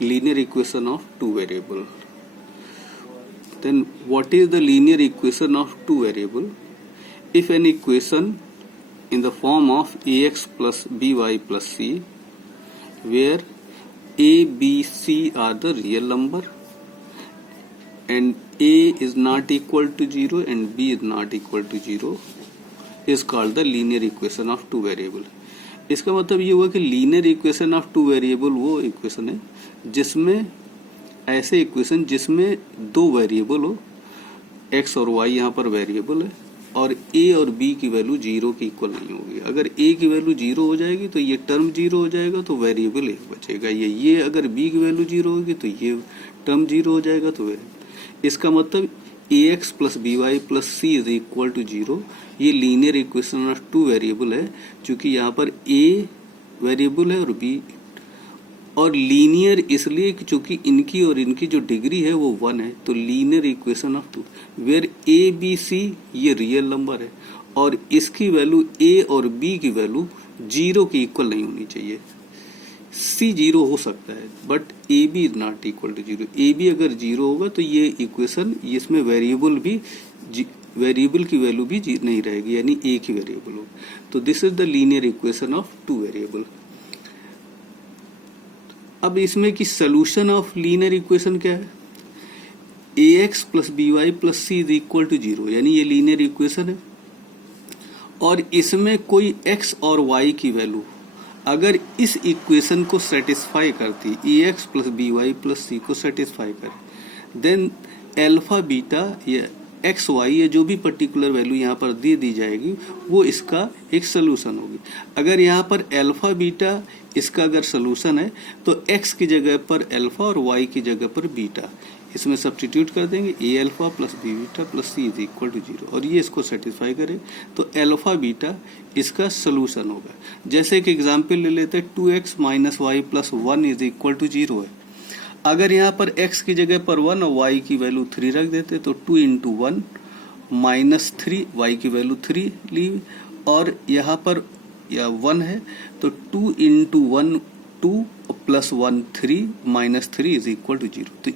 linear equation of two variable. Then what is the linear equation of two variable? If an equation in the form of ax plus by plus c, where a, b, c are the real number and a is not equal to 0 and b is not equal to 0, is called the linear equation of two variable. इसका मतलब ये हुआ कि linear equation of two variable वो equation है जिसमें ऐसे equation जिसमें दो वेरिएबल हो, x और y यहाँ पर वेरिएबल है और a और b की वैल्यू जीरो की इक्वल नहीं होगी. अगर a की वैल्यू जीरो हो जाएगी तो ये टर्म जीरो हो जाएगा तो वेरिएबल एक बचेगा. ये अगर b की वैल्यू जीरो होगी तो ये टर्म जीरो हो जाएगा तो इसका मतलब ax plus by plus c is equal to zero. ये linear equation of two variable है क्योंकि यहाँ पर a वेरिएबल है और b, और लीनियर इसलिए क्योंकि इनकी और इनकी जो डिग्री है वो 1 है. तो linear equation of two where a b c ये रियल नंबर है और इसकी वैल्यू a और b की वैल्यू जीरो की इक्वल नहीं होनी चाहिए. c जीरो हो सकता है but a b is not equal to zero. a b अगर जीरो होगा तो ये इक्वेशन इसमें वेरिएबल की वैल्यू भी नहीं रहेगी, यानी एक ही वेरिएबल होगा. तो this is the linear equation of two variable. अब इसमें की सोल्यूशन ऑफ लीनियर इक्वेशन क्या है? ax plus by plus C is equal to zero, यानी ये लीनियर इक्वेशन है और इसमें कोई x और y की वैल्यू अगर इस इक्वेशन को सेटिस्फाई करती, ax प्लस by प्लस सी को सेटिस्फाई करे, देन अल्फा बीटा या एक्स वाई या जो भी पर्टिकुलर वैल्यू यहाँ पर दे दी जाएगी वो इसका एक सोल्यूशन होगी. अगर यहाँ पर अल्फा बीटा इसका अगर सोल्यूशन है तो एक्स की जगह पर अल्फा और वाई की जगह पर बीटा इसमें सब्स्टिट्यूट कर देंगे. A alpha plus B beta plus C is equal to zero और ये इसको सेटिस्फाई करे तो अल्फा बीटा इसका सोल्यूशन होगा. जैसे एक एग्जाम्पल ले लेते हैं, 2x minus Y plus 1 is equal to zero है. अगर यहाँ पर x की जगह पर 1 और y की वैल्यू 3 रख देते तो 2 इंटू 1 माइनस 3, y की वैल्यू 3 ली और यहाँ पर 1 है तो 2 into 1 2 plus 1 3 minus 3 is equal to zero. तो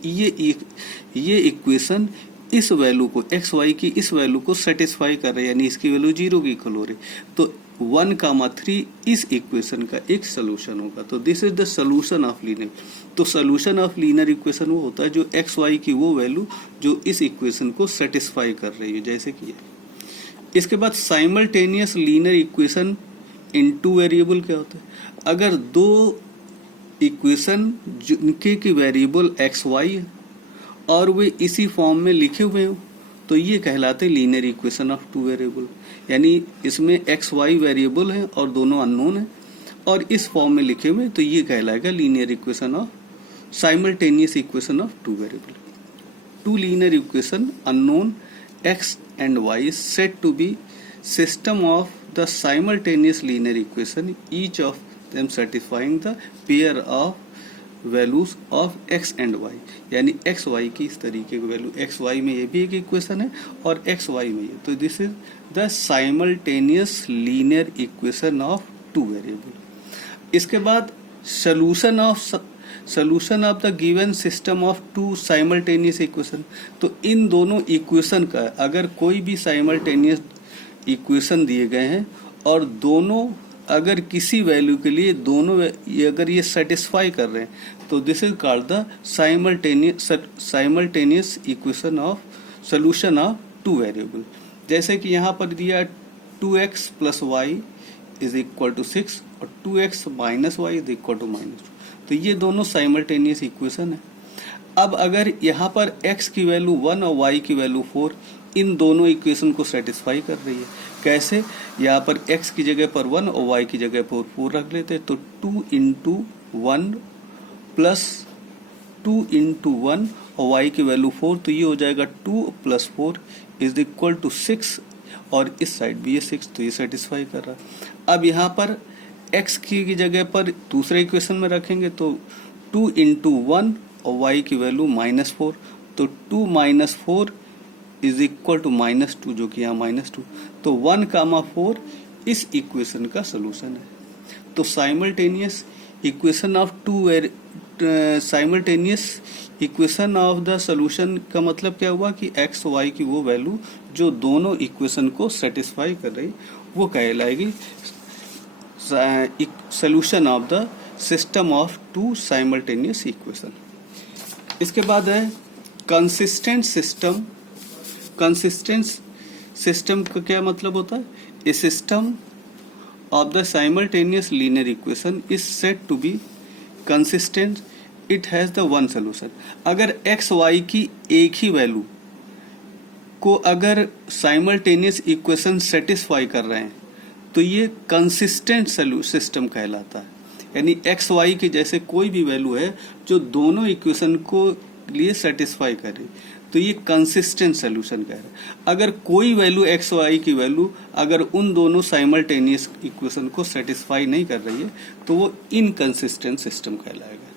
ये इक्वेशन इस वैल्यू को एक्स वाई की इस वैल्यू को सेटिस्फाई कर रहे हैं, यानी इसकी वैल्यू जीरो की इक्वल हो रही. तो 1,3 इस इक्वेशन का एक सोल्यूशन होगा. तो this is the solution of linear. तो सोल्यूशन ऑफ लीनियर इक्वेशन वो होता है जो एक्स वाई की वो वैल्यू जो इस इक्वेशन को सेटिस्फाई कर रही है, जैसे कि इसके बाद simultaneous linear equation in two variable क्या होता है? अगर दो इक्वेशन जिनके की वेरिएबल एक्स वाई है और वे इसी फॉर्म में लिखे हुए हो तो ये कहलाते linear equation of two variable. यानी इसमें एक्स वाई वेरिएबल है और दोनों अननोन है और इस फॉर्म में लिखे हुए तो ये कहलाएगा linear equation of simultaneous equation of two variable. Two linear equation unknown x and y is said to be system of the simultaneous linear equation, each of them satisfying the pair of values of x and y. यानी x y की इस तरीके की value, x y में ये भी एक equation है और x y में ये. तो this is the simultaneous linear equation of two variable. इसके बाद solution of the given system of two simultaneous equation. तो इन दोनों इक्वेशन का अगर कोई भी साइमल्टेनियस इक्वेशन दिए गए हैं और दोनों अगर किसी वैल्यू के लिए दोनों अगर ये सेटिस्फाई कर रहे हैं तो this is called the simultaneous equation of solution of two variable. जैसे कि यहाँ पर दिया 2x plus Y is equal to 6 और 2x minus Y is equal to -2. तो ये दोनों साइमल्टेनियस इक्वेशन है. अब अगर यहाँ पर x की वैल्यू 1 और y की वैल्यू 4 इन दोनों इक्वेशन को सेटिस्फाई कर रही है. कैसे? यहाँ पर x की जगह पर 1 और y की जगह पर 4 रख लेते हैं तो 2 इंटू 1 प्लस 2 इंटू 1 और y की वैल्यू 4 तो ये हो जाएगा 2 प्लस 4 इज इक्वल टू 6 और इस साइड भी ये 6 तो ये सेटिस्फाई कर रहा है. अब यहाँ पर x की जगह पर दूसरे इक्वेशन में रखेंगे तो 2 इंटू 1 और y की वैल्यू -4 तो 2 माइनस 4 इज इक्वल टू -2 जो कि यहाँ -2. तो 1,4 इस इक्वेशन का सोल्यूशन है. तो simultaneous equation of simultaneous equation of the solution का मतलब क्या हुआ कि एक्स वाई की वो वैल्यू जो दोनों इक्वेशन को सेटिस्फाई कर रही वो कहलाएगी solution of the system of two simultaneous equation. इसके बाद है कंसिस्टेंट सिस्टम। कंसिस्टेंट सिस्टम का क्या मतलब होता है? ए system of the simultaneous linear equation is said to be consistent, it has the one solution। अगर x y की एक ही वैल्यू को अगर साइमल्टेनियस इक्वेशन सेटिस्फाई कर रहे हैं तो ये कंसिस्टेंट सिस्टम कहलाता है। यानी x y की जैसे कोई भी वैल्यू है जो दोनों इक्वेशन को लिए सेटिस्फाई कर रही तो ये कंसिस्टेंट सोल्यूशन कह रहे हैं। अगर कोई वैल्यू एक्स वाई की वैल्यू अगर उन दोनों साइमल्टेनियस इक्वेशन को सेटिस्फाई नहीं कर रही है तो वो इनकंसिस्टेंट सिस्टम कहलाएगा।